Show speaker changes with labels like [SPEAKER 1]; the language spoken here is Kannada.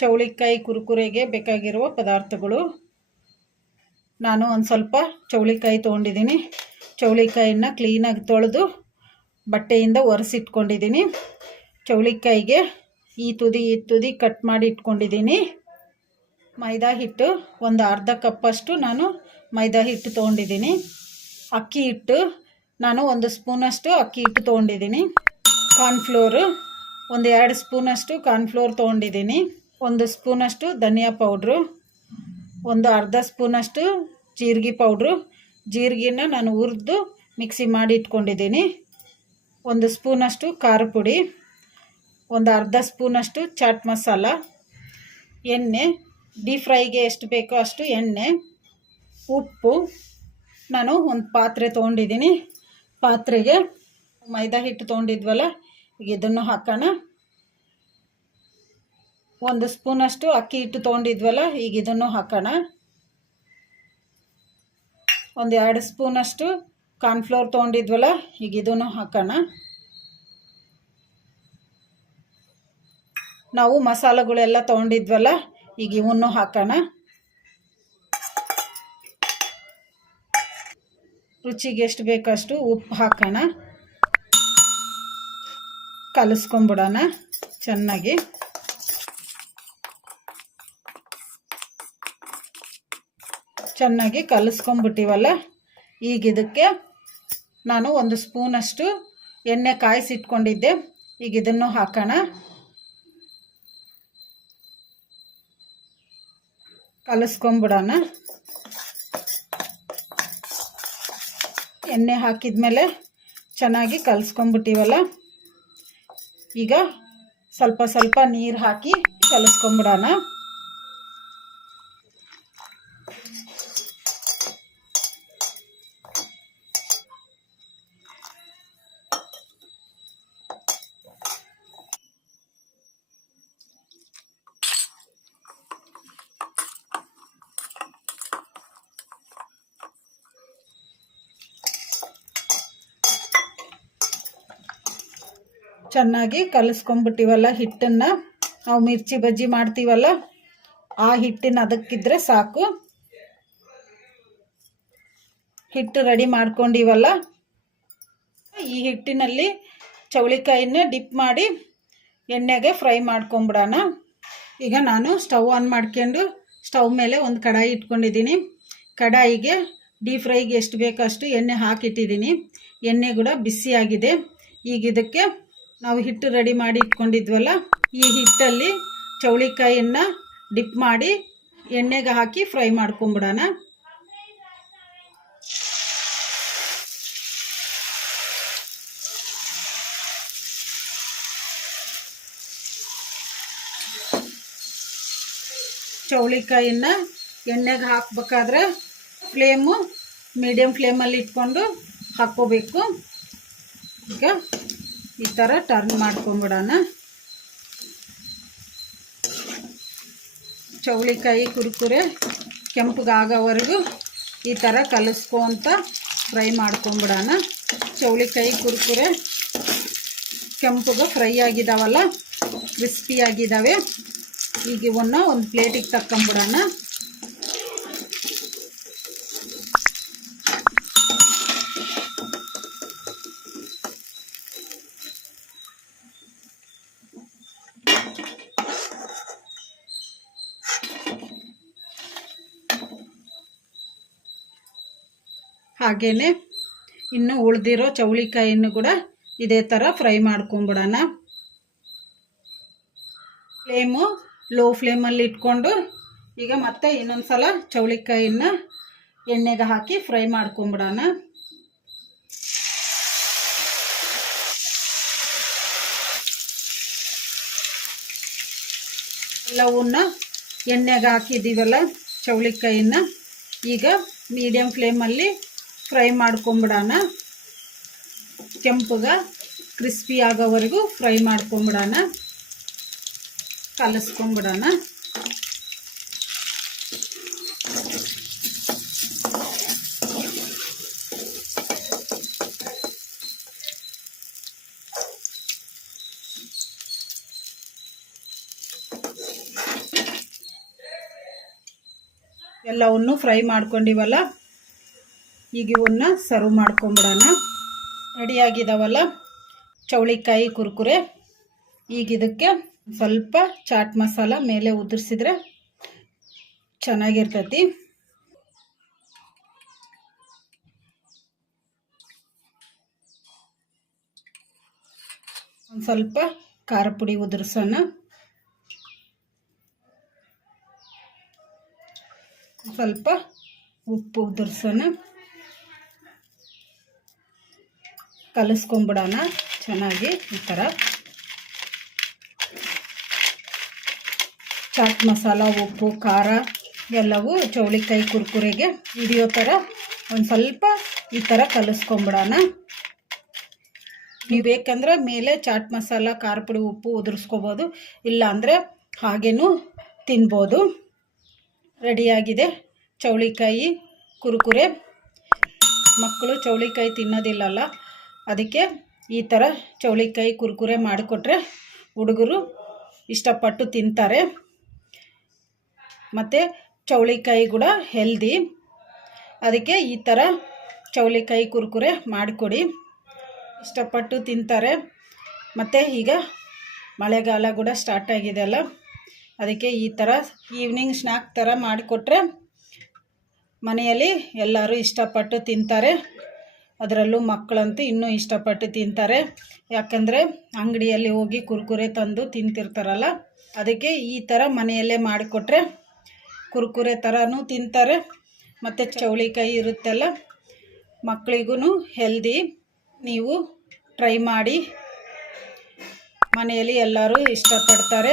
[SPEAKER 1] ಚೌಳಿಕಾಯಿ ಕುರುಕುರೆಗೆ ಬೇಕಾಗಿರುವ ಪದಾರ್ಥಗಳು. ನಾನು ಒಂದು ಸ್ವಲ್ಪ ಚೌಳಿಕಾಯಿ ತೊಗೊಂಡಿದ್ದೀನಿ. ಚೌಳಿಕಾಯಿನ ಕ್ಲೀನಾಗಿ ತೊಳೆದು ಬಟ್ಟೆಯಿಂದ ಒರೆಸಿಟ್ಕೊಂಡಿದ್ದೀನಿ. ಚೌಳಿಕಾಯಿಗೆ ಈ ತುದಿ ಈ ತುದಿ ಕಟ್ ಮಾಡಿ ಇಟ್ಕೊಂಡಿದ್ದೀನಿ. ಮೈದಾ ಹಿಟ್ಟು ಒಂದು ಅರ್ಧ ಕಪ್ಪಷ್ಟು ನಾನು ಮೈದಾ ಹಿಟ್ಟು ತೊಗೊಂಡಿದ್ದೀನಿ. ಅಕ್ಕಿ ಹಿಟ್ಟು ನಾನು ಒಂದು ಸ್ಪೂನಷ್ಟು ಅಕ್ಕಿ ಹಿಟ್ಟು ತೊಗೊಂಡಿದ್ದೀನಿ. ಕಾರ್ನ್ಫ್ಲೋರು ಒಂದು ಎರಡು ಸ್ಪೂನಷ್ಟು ಕಾರ್ನ್ಫ್ಲೋರ್ ತೊಗೊಂಡಿದ್ದೀನಿ. ಒಂದು ಸ್ಪೂನಷ್ಟು ಧನಿಯಾ ಪೌಡ್ರು, ಒಂದು ಅರ್ಧ ಸ್ಪೂನಷ್ಟು ಜೀರಿಗೆ ಪೌಡ್ರು. ಜೀರಿಗೆನ ನಾನು ಹುರಿದು ಮಿಕ್ಸಿ ಮಾಡಿ ಇಟ್ಕೊಂಡಿದ್ದೀನಿ. ಒಂದು ಸ್ಪೂನಷ್ಟು ಖಾರ ಪುಡಿ, ಒಂದು ಅರ್ಧ ಸ್ಪೂನಷ್ಟು ಚಾಟ್ ಮಸಾಲ, ಎಣ್ಣೆ, ಡೀಪ್ ಫ್ರೈಗೆ ಎಷ್ಟು ಬೇಕೋ ಅಷ್ಟು ಎಣ್ಣೆ, ಉಪ್ಪು. ನಾನು ಒಂದು ಪಾತ್ರೆ ತೊಗೊಂಡಿದ್ದೀನಿ. ಪಾತ್ರೆಗೆ ಮೈದಾ ಹಿಟ್ಟು ತೊಗೊಂಡಿದ್ವಲ್ಲ ಈಗ ಇದನ್ನು ಹಾಕೋಣ. ಒಂದು ಸ್ಪೂನಷ್ಟು ಅಕ್ಕಿ ಹಿಟ್ಟು ತೊಗೊಂಡಿದ್ವಲ್ಲ, ಈಗ ಇದನ್ನು ಹಾಕೋಣ. ಒಂದು ಎರಡು ಸ್ಪೂನಷ್ಟು ಕಾರ್ನ್ಫ್ಲೋರ್ ತೊಗೊಂಡಿದ್ವಲ್ಲ, ಈಗ ಇದನ್ನು ಹಾಕೋಣ. ನಾವು ಮಸಾಲೆಗಳೆಲ್ಲ ತೊಗೊಂಡಿದ್ವಲ್ಲ, ಈಗ ಇವನ್ನು ಹಾಕೋಣ. ರುಚಿಗೆ ಎಷ್ಟು ಬೇಕಷ್ಟು ಉಪ್ಪು ಹಾಕೋಣ. ಕಲಸ್ಕೊಂಬಿಡೋಣ ಚೆನ್ನಾಗಿ. ಚೆನ್ನಾಗಿ ಕಲಿಸ್ಕೊಂಬಿಟ್ಟಿವಲ್ಲ ಈಗ ಇದಕ್ಕೆ ನಾನು ಒಂದು ಸ್ಪೂನಷ್ಟು ಎಣ್ಣೆ ಕಾಯಿಸಿಟ್ಕೊಂಡಿದ್ದೆ. ಈಗ ಇದನ್ನು ಹಾಕೋಣ. ಕಲಿಸ್ಕೊಂಬಿಡೋಣ ಎಣ್ಣೆ ಹಾಕಿದ್ಮೇಲೆ ಚೆನ್ನಾಗಿ ಕಲಿಸ್ಕೊಂಬಿಟ್ಟಿವಲ್ಲ ಈಗ ಸ್ವಲ್ಪ ಸ್ವಲ್ಪ ನೀರು ಹಾಕಿ ಕಲಿಸ್ಕೊಂಬಿಡೋಣ ಚೆನ್ನಾಗಿ ಕಲಿಸ್ಕೊಂಬಿಟ್ಟಿವಲ್ಲ ಹಿಟ್ಟನ್ನು. ನಾವು ಮಿರ್ಚಿ ಬಜ್ಜಿ ಮಾಡ್ತೀವಲ್ಲ, ಆ ಹಿಟ್ಟಿನ ಅದಕ್ಕಿದ್ರೆ ಸಾಕು. ಹಿಟ್ಟು ರೆಡಿ ಮಾಡ್ಕೊಂಡಿವಲ್ಲ, ಈ ಹಿಟ್ಟಿನಲ್ಲಿ ಚೌಳಿಕಾಯಿನ ಡಿಪ್ ಮಾಡಿ ಎಣ್ಣೆಗೆ ಫ್ರೈ ಮಾಡ್ಕೊಂಬಿಡೋಣ. ಈಗ ನಾನು ಸ್ಟವ್ ಆನ್ ಮಾಡ್ಕೊಂಡು ಸ್ಟವ್ ಮೇಲೆ ಒಂದು ಕಡಾಯಿ ಇಟ್ಕೊಂಡಿದ್ದೀನಿ. ಕಡಾಯಿಗೆ ಡೀಪ್ ಫ್ರೈಗೆ ಎಷ್ಟು ಬೇಕೋ ಅಷ್ಟು ಎಣ್ಣೆ ಹಾಕಿಟ್ಟಿದ್ದೀನಿ. ಎಣ್ಣೆ ಕೂಡ ಬಿಸಿಯಾಗಿದೆ. ಈಗ ಇದಕ್ಕೆ ನಾವು ಹಿಟ್ಟು ರೆಡಿ ಮಾಡಿ ಇಟ್ಕೊಂಡಿದ್ವಲ್ಲ, ಈ ಹಿಟ್ಟಲ್ಲಿ ಚೌಳಿಕಾಯಿಯನ್ನು ಡಿಪ್ ಮಾಡಿ ಎಣ್ಣೆಗೆ ಹಾಕಿ ಫ್ರೈ ಮಾಡ್ಕೊಂಬಿಡೋಣ. ಚೌಳಿಕಾಯಿಯನ್ನ ಎಣ್ಣೆಗೆ ಹಾಕ್ಬೇಕಾದ್ರೆ ಫ್ಲೇಮು ಮೀಡಿಯಮ್ ಫ್ಲೇಮಲ್ಲಿ ಇಟ್ಕೊಂಡು ಹಾಕ್ಕೋಬೇಕು. ಈಗ ಈ ಥರ ಟರ್ನ್ ಮಾಡ್ಕೊಂಬಿಡೋಣ. ಚೌಳಿಕಾಯಿ ಕುರುಕುರೆ ಕೆಂಪಗಾಗೋವರೆಗೂ ಈ ಥರ ಕಲಿಸ್ಕೊಂತ ಫ್ರೈ ಮಾಡ್ಕೊಂಬಿಡೋಣ. ಚೌಳಿಕಾಯಿ ಕುರುಕುರೆ ಕೆಂಪುಗೆ ಫ್ರೈ ಆಗಿದ್ದಾವಲ್ಲ ಕ್ರಿಸ್ಪಿಯಾಗಿದ್ದಾವೆ ಈಗ ಇವನ್ನ ಒಂದು ಪ್ಲೇಟಿಗೆ ತಕ್ಕೊಂಬಿಡೋಣ. ಹಾಗೆಯೇ ಇನ್ನು ಉಳಿದಿರೋ ಚೌಳಿಕಾಯಿಯನ್ನು ಕೂಡ ಇದೇ ಥರ ಫ್ರೈ ಮಾಡ್ಕೊಂಬಿಡೋಣ. ಫ್ಲೇಮು ಲೋ ಫ್ಲೇಮಲ್ಲಿ ಇಟ್ಕೊಂಡು ಈಗ ಮತ್ತೆ ಇನ್ನೊಂದು ಸಲ ಚೌಳಿಕಾಯಿನ ಎಣ್ಣೆಗೆ ಹಾಕಿ ಫ್ರೈ ಮಾಡ್ಕೊಂಬಿಡೋಣ. ಎಲ್ಲವನ್ನ ಎಣ್ಣೆಗೆ ಹಾಕಿದ್ದೀವಲ್ಲ ಚೌಳಿಕಾಯಿನ ಈಗ ಮೀಡಿಯಮ್ ಫ್ಲೇಮಲ್ಲಿ ಫ್ರೈ ಮಾಡ್ಕೊಂಬಿಡೋಣ ಕೆಂಪಗೆ ಕ್ರಿಸ್ಪಿ ಆಗೋವರೆಗೂ ಫ್ರೈ ಮಾಡ್ಕೊಂಬಿಡೋಣ ಕಲಸ್ಕೊಂಬಿಡೋಣ ಎಲ್ಲವನ್ನು ಫ್ರೈ ಮಾಡ್ಕೊಂಡಿವಲ್ಲ. ಈಗ ಇವನ್ನ ಸರ್ವ್ ಮಾಡ್ಕೊಂಬಿಡೋಣ. ರೆಡಿಯಾಗಿದ್ದಾವಲ್ಲ ಚೌಳಿಕಾಯಿ, ಕುರ್ಕುರೆ. ಈಗ ಇದಕ್ಕೆ ಸ್ವಲ್ಪ ಚಾಟ್ ಮಸಾಲ ಮೇಲೆ ಉದುರಿಸಿದ್ರೆ ಚೆನ್ನಾಗಿರ್ತೈತಿ. ಒಂದು ಸ್ವಲ್ಪ ಖಾರ ಪುಡಿ ಉದುರಿಸೋಣ. ಸ್ವಲ್ಪ ಉಪ್ಪು ಉದುರಿಸೋಣ. ಕಲಿಸ್ಕೊಂಬಿಡೋಣ. ಚೆನ್ನಾಗಿ ಈ ಥರ. ಚಾಟ್ ಮಸಾಲ, ಉಪ್ಪು, ಖಾರ ಎಲ್ಲವೂ ಚೌಳಿಕಾಯಿ ಕುರ್ಕುರೆಗೆ ಹಿಡಿಯೋ ಥರ ಒಂದು ಸ್ವಲ್ಪ ಈ ಥರ ಕಲಿಸ್ಕೊಂಬಿಡೋಣ. ನೀವು ಬೇಕಂದ್ರೆ ಮೇಲೆ ಚಾಟ್ ಮಸಾಲ ಖಾರ ಪುಡಿ ಉಪ್ಪು ಉದುರಿಸ್ಕೋಬೋದು. ಇಲ್ಲಾಂದರೆ ಹಾಗೇನೂ ತಿನ್ಬೋದು. ರೆಡಿಯಾಗಿದೆ ಚೌಳಿಕಾಯಿ ಕುರುಕುರೆ. ಮಕ್ಕಳು ಚೌಳಿಕಾಯಿ ತಿನ್ನೋದಿಲ್ಲಲ್ಲ. ಅದಕ್ಕೆ ಈ ಥರ ಚೌಳಿಕಾಯಿ ಕುರ್ಕುರೆ ಮಾಡಿಕೊಟ್ರೆ ಹುಡುಗರು ಇಷ್ಟಪಟ್ಟು ತಿಂತಾರೆ. ಮತ್ತು ಚೌಳಿಕಾಯಿ ಕೂಡ ಹೆಲ್ದಿ ಅದಕ್ಕೆ ಈ ಥರ ಚೌಳಿಕಾಯಿ ಕುರ್ಕುರೆ ಮಾಡಿಕೊಡಿ. ಇಷ್ಟಪಟ್ಟು ತಿಂತಾರೆ. ಮತ್ತು ಈಗ ಮಳೆಗಾಲ ಕೂಡ ಸ್ಟಾರ್ಟ್ ಆಗಿದೆ ಅಲ್ಲ? ಅದಕ್ಕೆ ಈ ಥರ ಈವ್ನಿಂಗ್ ಸ್ನ್ಯಾಕ್ ಥರ ಮಾಡಿಕೊಟ್ರೆ ಮನೆಯಲ್ಲಿ ಎಲ್ಲರೂ ಇಷ್ಟಪಟ್ಟು ತಿಂತಾರೆ. ಅದರಲ್ಲೂ ಮಕ್ಕಳಂತೂ ಇನ್ನೂ ಇಷ್ಟಪಟ್ಟು ತಿಂತಾರೆ. ಯಾಕಂದರೆ ಅಂಗಡಿಯಲ್ಲಿ ಹೋಗಿ ಕುರ್ಕುರೆ ತಂದು ತಿಂತಿರ್ತಾರಲ್ಲ, ಅದಕ್ಕೆ ಈ ಥರ ಮನೆಯಲ್ಲೇ ಮಾಡಿಕೊಟ್ರೆ ಕುರ್ಕುರೆ ಥರನೂ ತಿಂತಾರೆ. ಮತ್ತು ಚೌಳಿಕಾಯಿ ಇರುತ್ತಲ್ಲ ಮಕ್ಕಳಿಗೂ ಹೆಲ್ದಿ ನೀವು ಟ್ರೈ ಮಾಡಿ ಮನೆಯಲ್ಲಿ ಎಲ್ಲರೂ ಇಷ್ಟಪಡ್ತಾರೆ.